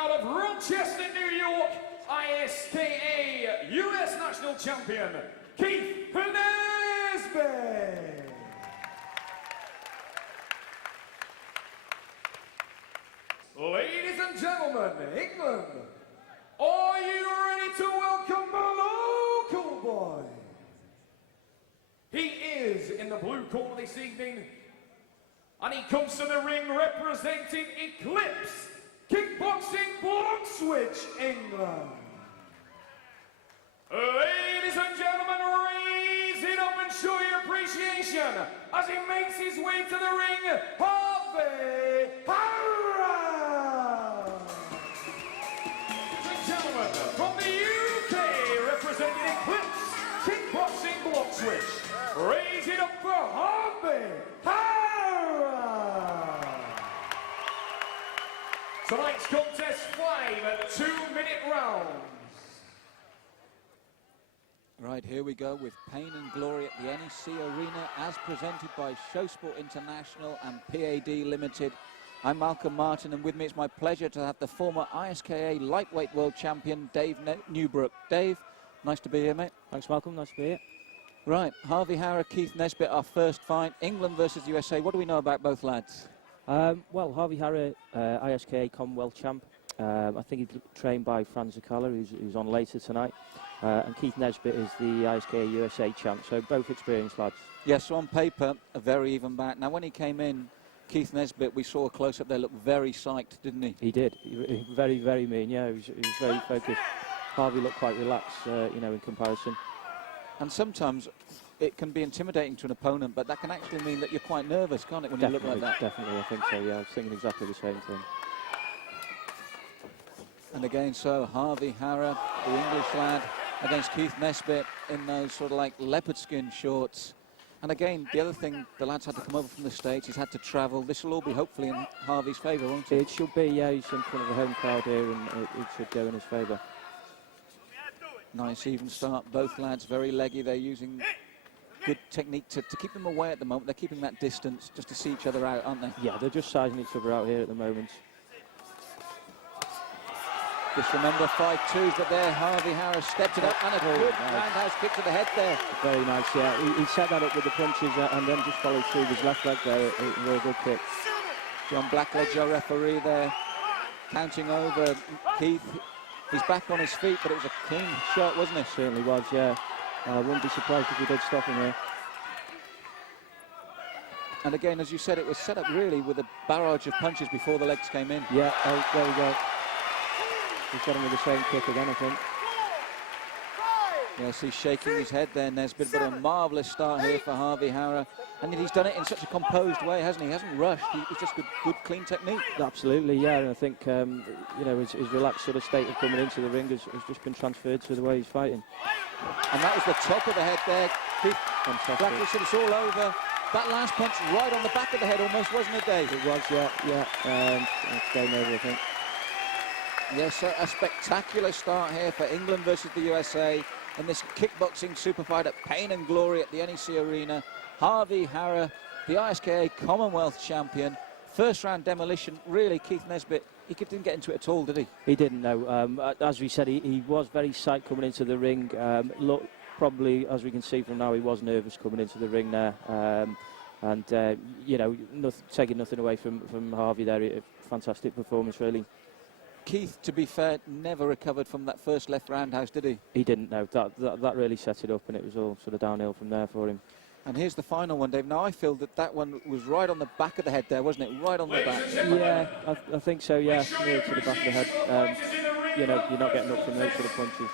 out of Rochester, New York, ISKA US National Champion, Keith Nesbitt. Ladies and gentlemen, England, are you ready to welcome the local boy? He is in the blue corner this evening, and he comes to the ring representing Eclipse Kickboxing Bloxwich, England. Ladies and gentlemen, raise it up and show your appreciation as he makes his way to the ring, Harvey Hara. Ladies and gentlemen, from the UK, representing Eclipse Kickboxing Bloxwich, raise it up for Harvey Hara. Tonight's contest 5 2-minute rounds. Right, here we go with Pain and Glory at the NEC Arena as presented by Showsport International and PAD Limited. I'm Malcolm Martin, and with me it's my pleasure to have the former ISKA lightweight world champion Dave Newbrook. Dave, nice to be here, mate. Thanks, Malcolm. Nice to be here. Right, Harvey Hara, Keith Nesbitt, our first fight. England versus USA. What do we know about both lads? Well, Harvey Hara, ISKA Commonwealth champ. I think he's trained by Fran Zuccala, who's on later tonight. And Keith Nesbitt is the ISKA USA champ, so both experienced lads. Yes, so on paper, a very even back. Now, when he came in, Keith Nesbitt, we saw a close-up there, looked very psyched, didn't he? He did. He very, very mean, yeah. He was very focused. Harvey looked quite relaxed, you know, in comparison. And sometimes it can be intimidating to an opponent, but that can actually mean that you're quite nervous, can't it, when Definitely, you look like that? Definitely, I think so, yeah. I was thinking exactly the same thing. And again, so Harvey Hara, the English lad, against Keith Nesbitt in those sort of like leopard skin shorts. And again, the other thing, the lads had to come over from the States, he's had to travel. This will all be hopefully in Harvey's favour, won't it? It should be, yeah. He's in front of the home crowd here, and it should go in his favour. Nice even start, both lads very leggy. They're using good technique to keep them away at the moment. They're keeping that distance just to see each other out, aren't they? Yeah, they're just sizing each other out here at the moment. Just remember 5-2s, but there Harvey Hara stepped it up, and a good roundhouse kick to the head there. Very nice, yeah. He set that up with the punches and then just followed through with his left leg there. A very good kick. John Blackledge, our referee there, counting over Keith. He's back on his feet, but it was a clean shot, wasn't it? Certainly was, yeah. I wouldn't be surprised if he did stop him here. And again, as you said, it was set up really with a barrage of punches before the legs came in. Yeah, oh, there we go. He's got him with the same kick again, I think. Yes, he's shaking his head there, Nesbitt, but a marvellous start here for Harvey Hara. And he's done it in such a composed way, hasn't he? He hasn't rushed. He's just good, clean technique. Absolutely, yeah. And I think, you know, his relaxed sort of state of coming into the ring has just been transferred to the way he's fighting. And that was the top of the head there. Keith, fantastic. said it's all over. That last punch right on the back of the head almost, wasn't it, Dave? It was, yeah. It's game over, I think. Yes, a spectacular start here for England versus the USA in this kickboxing super fight at Pain and Glory at the NEC Arena. Harvey Hara, the ISKA Commonwealth champion. First round demolition, really, Keith Nesbitt, he didn't get into it at all, did he? He didn't, no. As we said, he was very psyched coming into the ring. Look, probably, as we can see from now, he was nervous coming into the ring there. You know, taking nothing away from Harvey there. Fantastic performance, really. Keith, to be fair, never recovered from that first left roundhouse, did he? He didn't, no. That really set it up, and it was all sort of downhill from there for him. And here's the final one, Dave. Now, I feel that one was right on the back of the head there, wasn't it? Right on the back. Yeah, I think so, yeah. Near to the back of the head. You know, you're not getting up from those sort of punches.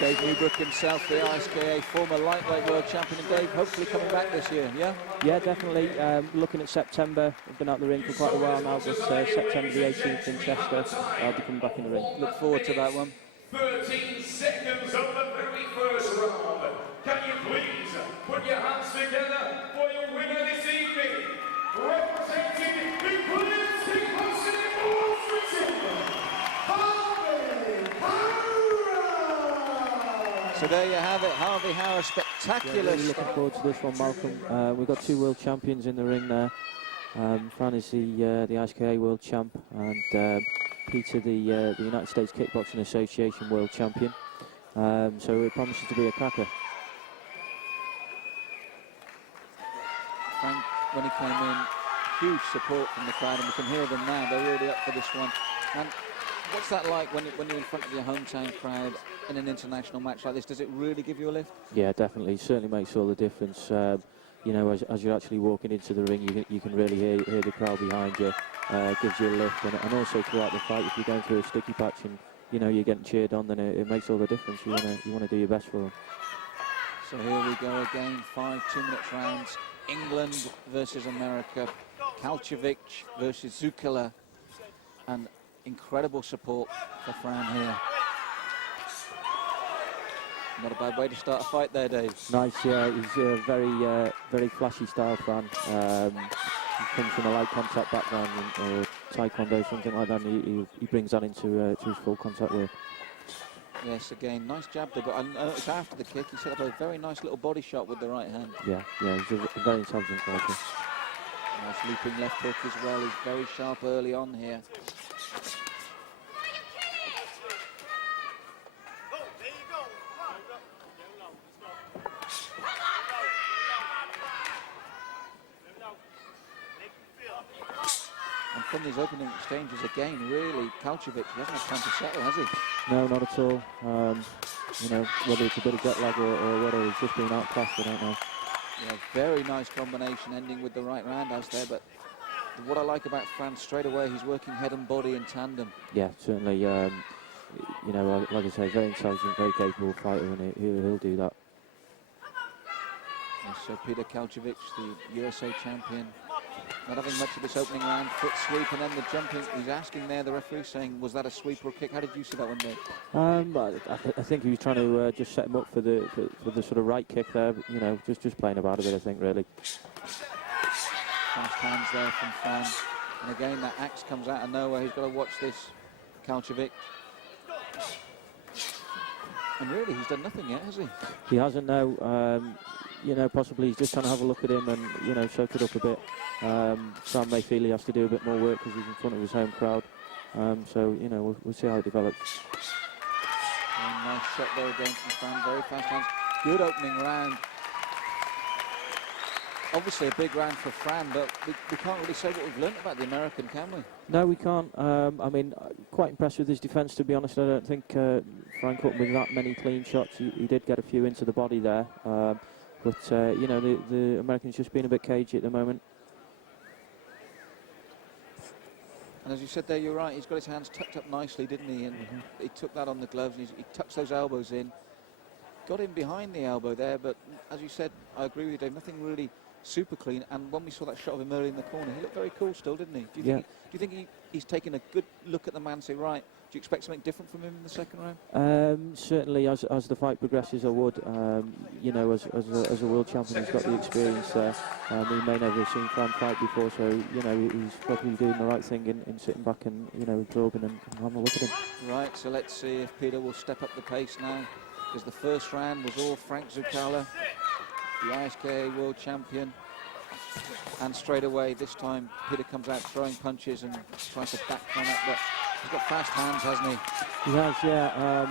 Dave Newbrook himself, the ISKA former lightweight world champion. And Dave, hopefully coming back this year, yeah? Yeah, definitely. Looking at September. I've been out the ring for quite a while now, but September the 18th in Chester, I'll be coming back in the ring. Look forward to that one. 13 seconds of the very first round. Can you please put your hands together for your winner this evening? Representing Eclipse Kickboxing Bloxwich, Harvey Hara. So there you have it, Harvey Hara, spectacular. Yeah, really looking forward to this one, Malcolm. We've got two world champions in the ring there. Fran is the ISKA World Champ, and Peter the United States Kickboxing Association World Champion. So it promises to be a cracker. Frank, when he came in, huge support from the crowd, and we can hear them now. They're really up for this one. And what's that like when you're in front of your hometown crowd in an international match like this? Does it really give you a lift? Yeah, definitely. It certainly makes all the difference. You know, as you're actually walking into the ring, you can really hear the crowd behind you. Gives you a lift, and also throughout the fight, if you're going through a sticky patch and you know you're getting cheered on, then it makes all the difference. You want to do your best for them. So here we go again, 5 2-minute rounds. England versus America. Kalčević versus Zuccala, and incredible support for Fran here. Not a bad way to start a fight there, Dave. Nice, yeah. He's a very flashy style, Fran. He comes from a light contact background, or taekwondo, something like that, and he brings that into his full contact work. Yes, again, nice jab there, but I noticed after the kick, he set up a very nice little body shot with the right hand. Yeah, he's a very intelligent fighter. Nice looping left hook as well. He's very sharp early on here. And from these opening exchanges again, really, Kalčević, he hasn't had time to settle, has he? No, not at all. You know, whether it's a bit of jet lag or whether he's just been outclassed, I don't know. Yeah, very nice combination ending with the right roundhouse there, but what I like about Fran, straight away, he's working head and body in tandem. Yeah, certainly. You know, like I say, very intelligent, very capable fighter, and he'll do that. Yes, so Peter Kalčević, the USA champion, not having much of this opening round, foot sweep, and then the jumping. He's asking there, the referee saying, was that a sweep or a kick? How did you see that one, Dave? I think he was trying to just set him up for the sort of right kick there. But, you know, just playing about a bit, I think, really. Fast hands there from Fran. And again, that axe comes out of nowhere. He's got to watch this, Kalčević. And really, he's done nothing yet, has he? He hasn't, no. You know, possibly he's just trying to have a look at him and, you know, soak it up a bit. Fran may feel he has to do a bit more work because he's in front of his home crowd. So, you know, we'll see how it develops. And nice shot there again from Fran. Very fast hands. Good opening round. Obviously a big round for Fran, but we can't really say what we've learnt about the American, can we? No, we can't. I mean, quite impressed with his defence, to be honest. I don't think Fran caught him with that many clean shots. He did get a few into the body there. But, you know, the American's just been a bit cagey at the moment. And as you said there, you're right, he's got his hands tucked up nicely, didn't he? And he took that on the gloves, and he tucks those elbows in. Got him behind the elbow there, but as you said, I agree with you, Dave, nothing really super clean. And when we saw that shot of him early in the corner, he looked very cool still, didn't he? Do you think he's taken a good look at the man and say, right, do you expect something different from him in the second round? Certainly, as the fight progresses, I would. You know, as a world champion, he's got the experience there. He may never have seen Fran fight before, so, you know, he's probably doing the right thing in sitting back and, you know, absorbing and having a look at him. Right, so let's see if Peter will step up the pace now, because the first round was all Frank Zuccala, the ISKA world champion. And straight away, this time, Peter comes out throwing punches and trying to back Fran up, but he's got fast hands, hasn't he? He has, yeah.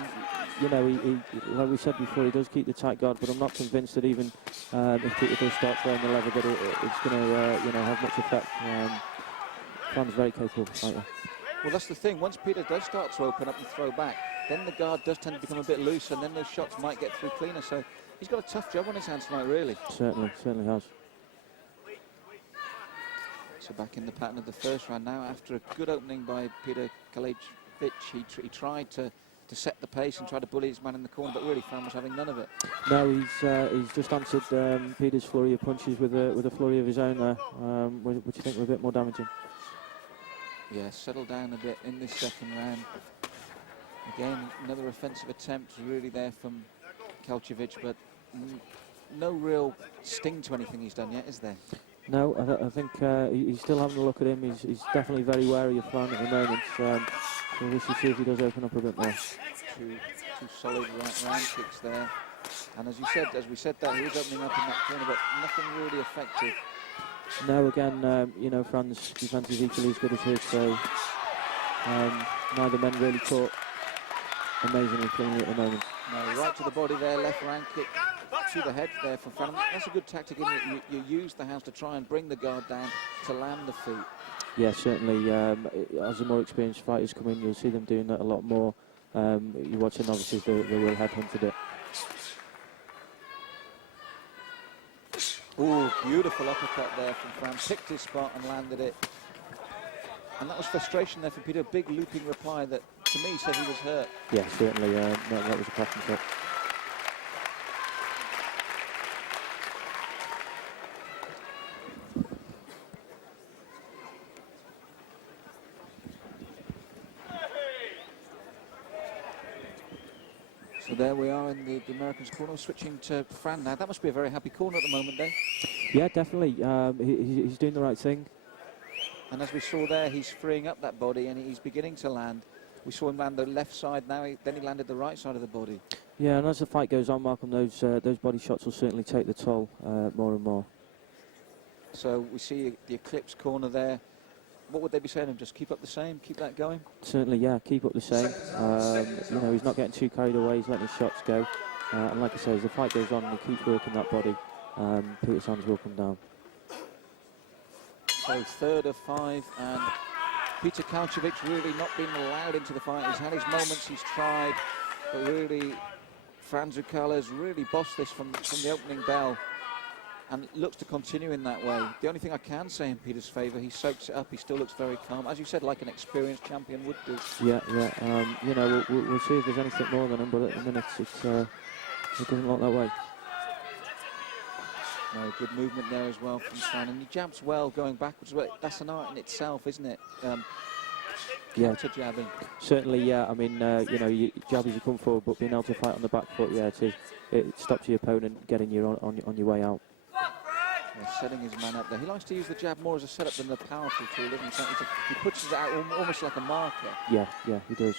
You know, he, like we said before, he does keep the tight guard, but I'm not convinced that even if Peter does start throwing the lever, that it's going to, you know, have much effect. Fran's very capable fighter. Well, that's the thing. Once Peter does start to open up and throw back, then the guard does tend to become a bit loose, and then those shots might get through cleaner. So he's got a tough job on his hands tonight, really. Certainly has. So back in the pattern of the first round now, after a good opening by Peter Kalčević, he tried to set the pace and try to bully his man in the corner, but really Fran was having none of it. No, he's just answered Peter's flurry of punches with a flurry of his own there, which I think were a bit more damaging. Yeah, settled down a bit in this second round. Again, another offensive attempt really there from Kalčević, but no real sting to anything he's done yet, is there? No, I think he's still having a look at him. He's definitely very wary of Fran at the moment. So we should see if he does open up a bit more. Two solid round kicks there. And as we said that he was opening up in that corner, but nothing really effective. No, again, you know, Fran's defence is equally as good as his, so neither men really caught amazingly cleanly at the moment. No, right to the body there, left round kick to the head there from Fran. That's a good tactic, isn't it? You use the hands to try and bring the guard down to land the feet. Yeah, certainly. As the more experienced fighters come in, you'll see them doing that a lot more. You watch the novices, they will headhunted it. Oh, beautiful uppercut there from Fran. Picked his spot and landed it. And that was frustration there for Peter. A big looping reply that, to me, said he was hurt. Yeah, certainly. That was a cracking shot. So there we are in the Americans' corner, switching to Fran now. That must be a very happy corner at the moment, Dave. Yeah, definitely. He's doing the right thing. And as we saw there, he's freeing up that body and he's beginning to land. We saw him land the left side now, then he landed the right side of the body. Yeah, and as the fight goes on, Malcolm, those body shots will certainly take the toll more and more. So we see the Eclipse corner there. What would they be saying to him? Just keep up the same, keep that going? Certainly, yeah, keep up the same. You know, he's not getting too carried away, he's letting his shots go. And like I say, as the fight goes on and he keeps working that body, Peter's hands will come down. So 3rd of 5, and Peter Kalchevic's really not been allowed into the fight. He's had his moments, he's tried, but really Fran Zuccala's really bossed this from the opening bell and looks to continue in that way. The only thing I can say in Peter's favour, he soaks it up, he still looks very calm, as you said, like an experienced champion would do. Yeah. You know, we'll see if there's anything more than him, but at the minute it doesn't look that way. No, good movement there as well from Fran, and he jabs well going backwards. That's an art in itself, isn't it? Yeah, to jabbing. Certainly, yeah. I mean, you know, you jab as you come forward, but being able to fight on the back foot, yeah, it stops your opponent getting you on your way out. Yeah, setting his man up there. He likes to use the jab more as a setup than the powerful tool, doesn't he? He puts it out almost like a marker. Yeah, he does.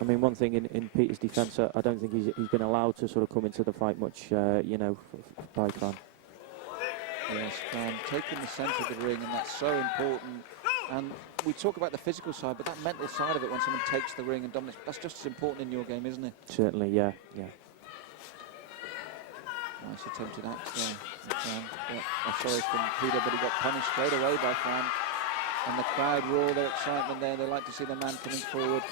I mean, one thing in Peter's defence, I don't think he's been allowed to sort of come into the fight much, you know, by Fran. Yes, Fran taking the centre of the ring, and that's so important. And we talk about the physical side, but that mental side of it, when someone takes the ring and dominates, that's just as important in your game, isn't it? Certainly, yeah. Nice attempted axe there from Fran. Sorry, from Peter, but he got punished straight away by Fran. And the crowd roar their excitement there. They like to see the man coming forward.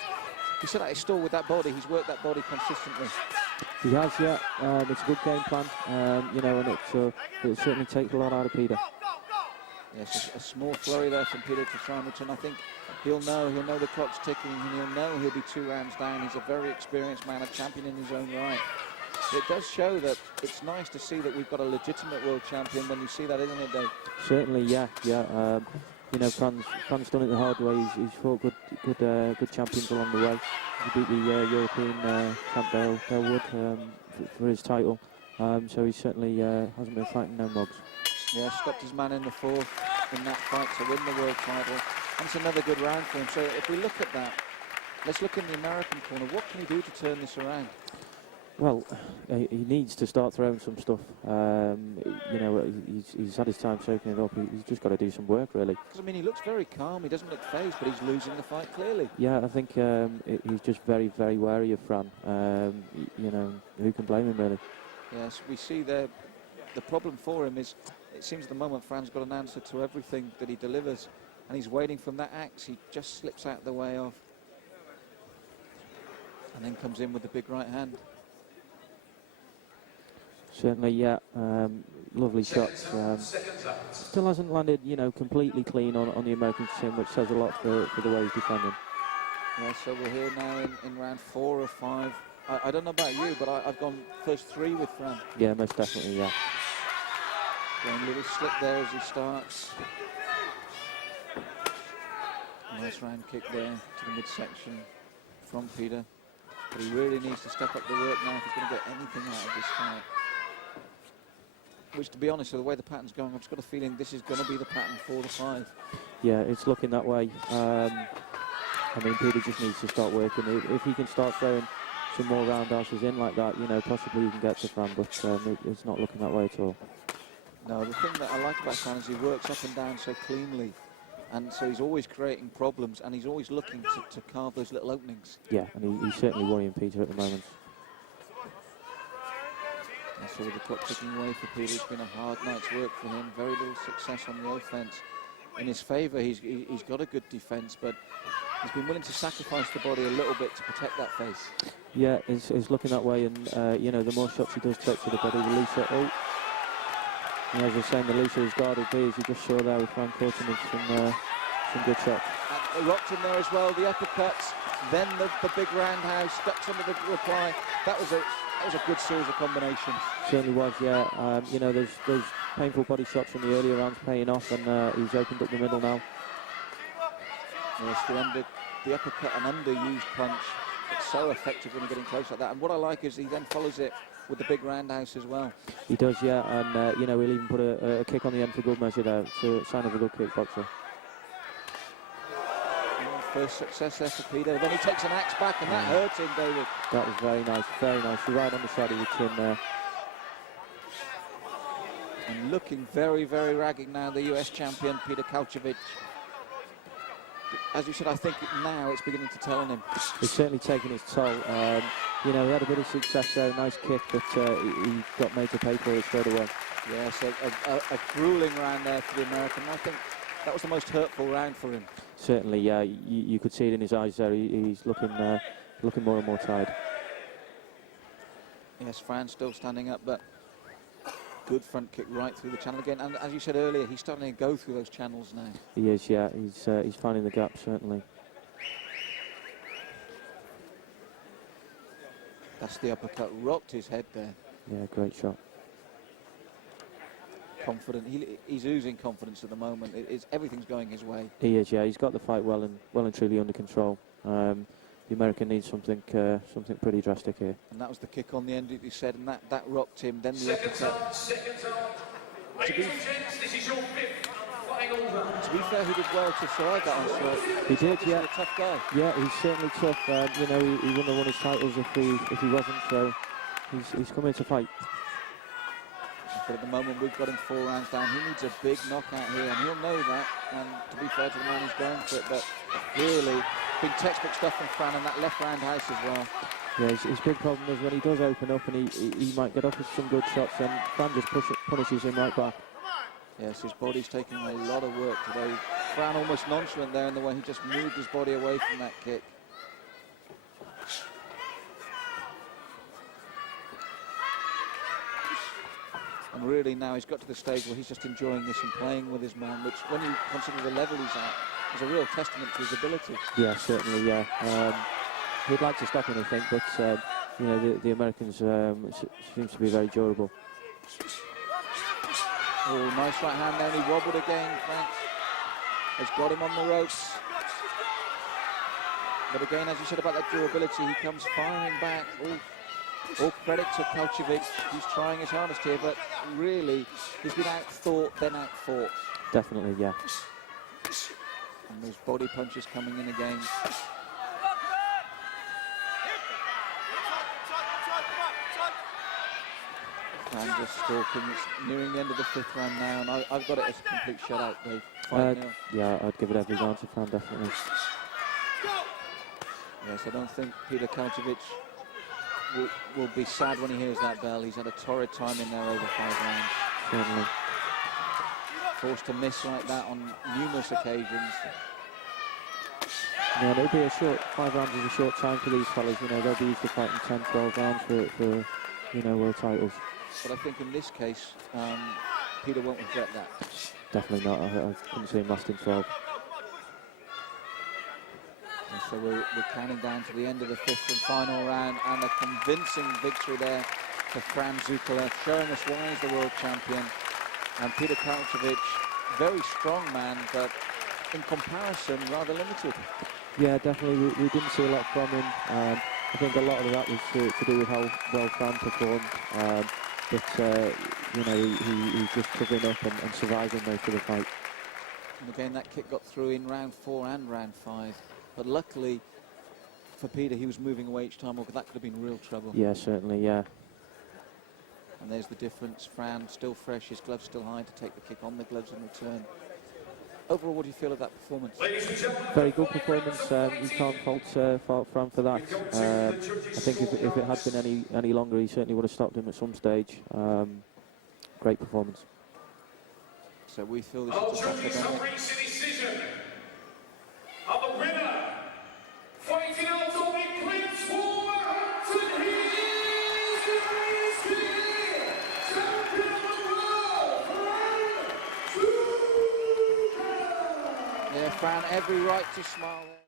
He said at his stall with that body, he's worked that body consistently. He has, yeah. It's a good game plan, you know, and it certainly takes a lot out of Peter. Yes, a small flurry there from Peter to try and return. I think he'll know the clock's ticking, and he'll know he'll be 2 rounds down. He's a very experienced man, a champion in his own right. It does show that it's nice to see that we've got a legitimate world champion when you see that, isn't it, Dave? Certainly, yeah. You know, Fran's done it the hard way. He's fought good champions along the way. He beat the European champ Dale Wood for his title. So he certainly hasn't been fighting no mugs. Yeah, stopped his man in the 4th in that fight to win the world title. And it's another good round for him. So if we look at that, let's look in the American corner. What can he do to turn this around? Well, he needs to start throwing some stuff. You know, he's had his time soaking it up. He's just got to do some work, really. Because, I mean, he looks very calm. He doesn't look phased, but he's losing the fight clearly. Yeah, I think he's just very, very wary of Fran. You know, who can blame him, really? Yes, we see the problem for him is, it seems at the moment Fran's got an answer to everything that he delivers, and he's waiting from that axe. He just slips out the way of, and then comes in with the big right hand. Certainly, yeah. Lovely shots. Still hasn't landed, you know, completely clean on the American team, which says a lot for the way he's defending. Yeah, so we're here now in round 4 of 5. I don't know about you, but I've gone first 3 with Fran. Yeah, most definitely, yeah. Going a little slip there as he starts. Nice round kick there to the midsection from Peter. But he really needs to step up the work now if he's going to get anything out of this fight. Which, to be honest, with the way the pattern's going, I've just got a feeling this is going to be the pattern for the 5. Yeah, it's looking that way. I mean, Peter just needs to start working. If he can start throwing some more roundhouses in like that, possibly you can get to Fran, but it's not looking that way at all. No, the thing that I like about Fran is he works up and down so cleanly, and so he's always creating problems, and he's always looking to carve those little openings. Yeah, and he's certainly worrying Peter at the moment. And so with the clock ticking away for Peter, it's been a hard night's work for him. Very little success on the offence. In his favour, he's got a good defence, but he's been willing to sacrifice the body a little bit to protect that face. Yeah, it's looking that way, and the more shots he does take to the body, the looser. Oh, and as I was saying, the looser his guard will be, as you just saw there with Fran caught him in some good shots. And rocked in there as well. The uppercuts, then the big roundhouse, ducks under the reply. That was a good series of combinations. Certainly was, yeah. Those painful body shots from the earlier rounds paying off, and he's opened up the middle now. Yes, the uppercut and underused punch. It's so effective when you're getting close like that. And what I like is he then follows it with the big roundhouse as well. He does, yeah, and he'll even put a kick on the end for good measure there. It's a sign of a good kickboxer. First success there for Peter. Then he takes an axe back, and that hurts him, David. That was very nice, very nice. Right on the side of the chin there. And looking very, very ragged now, the US champion, Peter Kalčević. As you said, I think now it's beginning to tell on him. He's certainly taken his toll. He had a bit of success there, nice kick, but he got made to pay for it straight away. Yeah, so a grueling round there for the American. I think that was the most hurtful round for him. Certainly, yeah. You could see it in his eyes there. He's looking more and more tired. Yes, Fran still standing up, but good front kick right through the channel again. And as you said earlier, he's starting to go through those channels now. He is, yeah. He's finding the gap, certainly. That's the uppercut, rocked his head there. Yeah, great shot. Confident, he's oozing confidence at the moment. Everything's going his way. He is, yeah. He's got the fight well and truly under control. The American needs something pretty drastic here. And that was the kick on the end, as you said, and that rocked him. Then the uppercut. To be fair, he did well to survive that onslaught. He did, yeah. He's a tough guy. Yeah, he's certainly tough. He wouldn't have won his titles if he wasn't. So he's come here to fight. But at the moment, we've got him 4 rounds down. He needs a big knockout here, and he'll know that. And to be fair to the man, he's going for it. But really, big textbook stuff from Fran, and that left roundhouse as well. Yeah, his big problem is when he does open up and he might get off with some good shots, and Fran just punishes him right back. Yes, his body's taking a lot of work today. Fran almost nonchalant there in the way he just moved his body away from that kick. And really now he's got to the stage where he's just enjoying this and playing with his man, which when you consider the level he's at, is a real testament to his ability. Yeah, certainly, yeah. He'd like to stop him, I think, but the Americans seems to be very durable. Oh, nice right hand there, and he wobbled again. Frank has got him on the ropes. But again, as you said about that durability, he comes firing back. All credit to Kalčević. He's trying his hardest here, but really, he's been out-thought, then out-fought. Definitely, yeah. And those body punches coming in again. And just stalking. It's nearing the end of the 5th round now, and I've got it as a complete shutout, Dave. 5-0. Yeah, I'd give it every round to Fran, definitely. Yes, I don't think Peter Kalčević will be sad when he hears that bell. He's had a torrid time in there over 5 rounds. Certainly. Forced to miss like that on numerous occasions. Yeah, it'll be a short, 5 rounds is a short time for these fellas. They'll be used to fighting 10, 12 rounds for world titles. But I think in this case, Peter won't regret that. Definitely not. I couldn't see him lasting 12. And so we're counting down to the end of the 5th and final round, and a convincing victory there for Fran Zuccala, showing us why he's the world champion. And Peter Kalčević, very strong man, but in comparison, rather limited. Yeah, definitely. We didn't see a lot from him. I think a lot of that was to do with how well Fran performed. He's just covering up and surviving most of the fight. And again, that kick got through in round 4 and round 5. But luckily, for Peter, he was moving away each time, or that could have been real trouble. Yeah, certainly, yeah. And there's the difference. Fran still fresh, his gloves still high to take the kick on the gloves in return. Overall, what do you feel of that performance? Very good performance. You can't fault Fran for that. I think if it had been any longer, he certainly would have stopped him at some stage. Great performance. So we feel this is a tough event. Decision of the winner, fighting out of the Prince Wolverhampton, he is the ENG champion of the world, Fran. Yeah, Fran, every right to smile there.